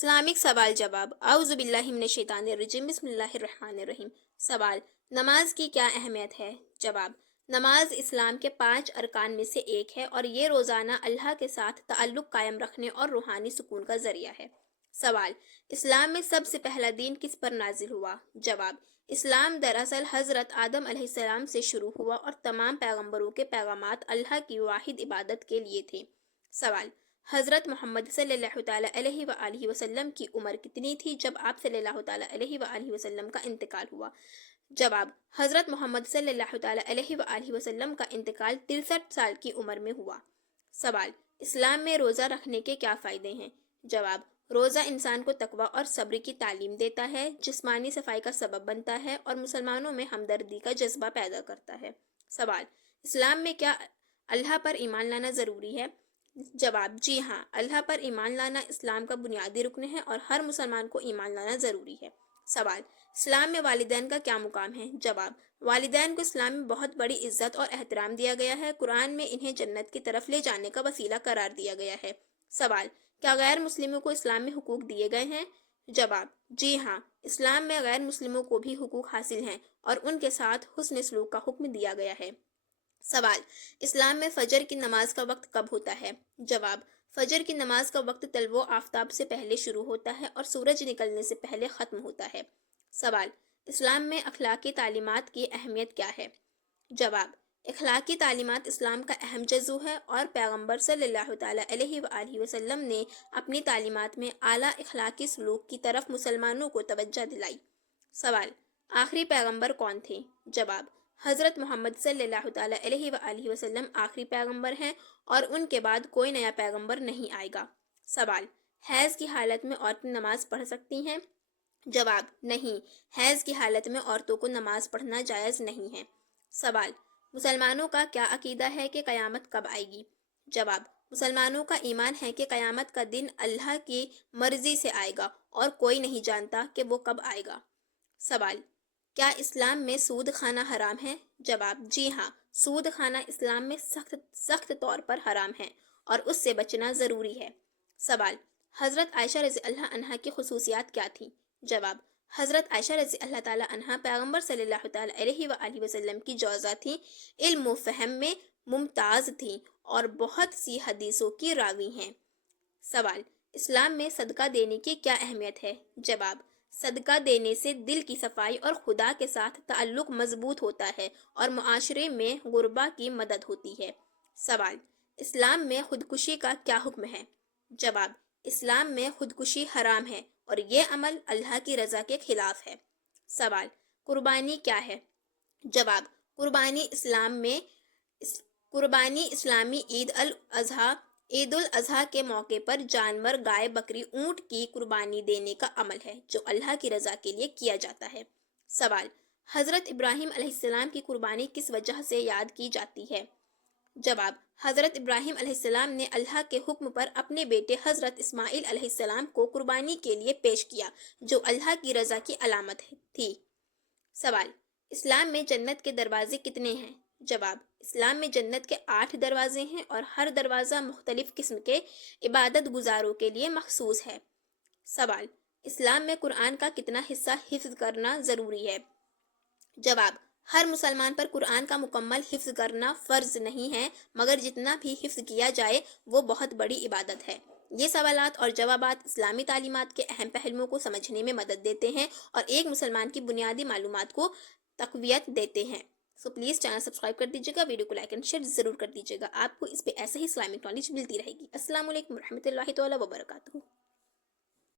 Islamic سوال جواب۔ اعوذ باللہ من الشیطان الرجیم، بسم اللہ الرحمن الرحیم۔ سوال: نماز کی کیا اہمیت ہے؟ جواب: نماز اسلام کے 5 ارکان میں سے ایک ہے اور یہ روزانہ اللہ کے ساتھ تعلق قائم رکھنے اور روحانی سکون کا ذریعہ ہے۔ سوال: اسلام میں سب سے پہلا دین کس پر نازل ہوا؟ جواب: اسلام دراصل حضرت آدم علیہ السلام سے شروع ہوا اور تمام پیغمبروں کے پیغامات اللہ کی واحد عبادت کے لیے تھے۔ سوال: حضرت محمد صلی اللہ تعالیٰ علیہ وآلہ وسلم کی عمر کتنی تھی جب آپ صلی اللہ تعالیٰ علیہ وآلہ وسلم کا انتقال ہوا؟ جواب: حضرت محمد صلی اللہ تعالیٰ علیہ وآلہ وسلم کا انتقال 63 سال کی عمر میں ہوا۔ سوال: اسلام میں روزہ رکھنے کے کیا فائدے ہیں؟ جواب: روزہ انسان کو تقویٰ اور صبر کی تعلیم دیتا ہے، جسمانی صفائی کا سبب بنتا ہے اور مسلمانوں میں ہمدردی کا جذبہ پیدا کرتا ہے۔ سوال: اسلام میں کیا اللہ پر ایمان لانا ضروری ہے؟ جواب: جی ہاں، اللہ پر ایمان لانا اسلام کا بنیادی رکن ہے اور ہر مسلمان کو ایمان لانا ضروری ہے۔ سوال: اسلام میں والدین کا کیا مقام ہے؟ جواب: والدین کو اسلام میں بہت بڑی عزت اور احترام دیا گیا ہے۔ قرآن میں انہیں جنت کی طرف لے جانے کا وسیلہ قرار دیا گیا ہے۔ سوال: کیا غیر مسلموں کو اسلام میں حقوق دیے گئے ہیں؟ جواب: جی ہاں، اسلام میں غیر مسلموں کو بھی حقوق حاصل ہیں اور ان کے ساتھ حسن سلوک کا حکم دیا گیا ہے۔ سوال: اسلام میں فجر کی نماز کا وقت کب ہوتا ہے؟ جواب: فجر کی نماز کا وقت طلوع آفتاب سے پہلے شروع ہوتا ہے اور سورج نکلنے سے پہلے ختم ہوتا ہے۔ سوال: اسلام میں اخلاقی تعلیمات کی اہمیت کیا ہے؟ جواب: اخلاقی تعلیمات اسلام کا اہم جزو ہے اور پیغمبر صلی اللہ تعالیٰ علیہ وآلہ وسلم نے اپنی تعلیمات میں اعلیٰ اخلاقی سلوک کی طرف مسلمانوں کو توجہ دلائی۔ سوال: آخری پیغمبر کون تھے؟ جواب: حضرت محمد صلی اللہ تعالیٰ علیہ وآلہ وسلم آخری پیغمبر ہیں اور ان کے بعد کوئی نیا پیغمبر نہیں آئے گا۔ سوال: حیض کی حالت میں عورتیں نماز پڑھ سکتی ہیں؟ جواب: نہیں، حیض کی حالت میں عورتوں کو نماز پڑھنا جائز نہیں ہے۔ سوال: مسلمانوں کا کیا عقیدہ ہے کہ قیامت کب آئے گی؟ جواب: مسلمانوں کا ایمان ہے کہ قیامت کا دن اللہ کی مرضی سے آئے گا اور کوئی نہیں جانتا کہ وہ کب آئے گا۔ سوال: کیا اسلام میں سود کھانا حرام ہے؟ جواب: جی ہاں، سود کھانا اسلام میں سخت طور پر حرام ہے اور اس سے بچنا ضروری ہے۔ سوال: حضرت عائشہ رضی اللہ عنہا کی خصوصیات کیا تھیں؟ جواب: حضرت عائشہ رضی اللہ تعالیٰ عنہا پیغمبر صلی اللہ تعالیٰ علیہ وآلہ وسلم کی جوزہ تھیں، علم و فہم میں ممتاز تھیں اور بہت سی حدیثوں کی راوی ہیں۔ سوال: اسلام میں صدقہ دینے کی کیا اہمیت ہے؟ جواب: صدقہ دینے سے دل کی صفائی اور خدا کے ساتھ تعلق مضبوط ہوتا ہے اور معاشرے میں غربا کی مدد ہوتی ہے۔ سوال: اسلام میں خودکشی کا کیا حکم ہے؟ جواب: اسلام میں خودکشی حرام ہے اور یہ عمل اللہ کی رضا کے خلاف ہے۔ سوال: قربانی کیا ہے؟ جواب: قربانی اسلامی عید الاضحیٰ کے موقع پر جانور گائے، بکری، اونٹ کی قربانی دینے کا عمل ہے جو اللہ کی رضا کے لیے کیا جاتا ہے۔ سوال: حضرت ابراہیم علیہ السلام کی قربانی کس وجہ سے یاد کی جاتی ہے؟ جواب: حضرت ابراہیم علیہ السلام نے اللہ کے حکم پر اپنے بیٹے حضرت اسماعیل علیہ السلام کو قربانی کے لیے پیش کیا جو اللہ کی رضا کی علامت تھی۔ سوال: اسلام میں جنت کے دروازے کتنے ہیں؟ جواب: اسلام میں جنت کے 8 دروازے ہیں اور ہر دروازہ مختلف قسم کے عبادت گزاروں کے لیے مخصوص ہے۔ سوال: اسلام میں قرآن کا کتنا حصہ حفظ کرنا ضروری ہے؟ جواب: ہر مسلمان پر قرآن کا مکمل حفظ کرنا فرض نہیں ہے، مگر جتنا بھی حفظ کیا جائے وہ بہت بڑی عبادت ہے۔ یہ سوالات اور جوابات اسلامی تعلیمات کے اہم پہلوؤں کو سمجھنے میں مدد دیتے ہیں اور ایک مسلمان کی بنیادی معلومات کو تقویت دیتے ہیں۔ سو پلیز چینل سبسکرائب کر دیجیے گا، ویڈیو کو لائک اینڈ شیئر ضرور کر دیجیے گا۔ آپ کو اس پہ ایسے ہی اسلامک نالج ملتی رہے گی۔ السلام علیکم ورحمۃ اللہ تعالیٰ وبرکاتہ۔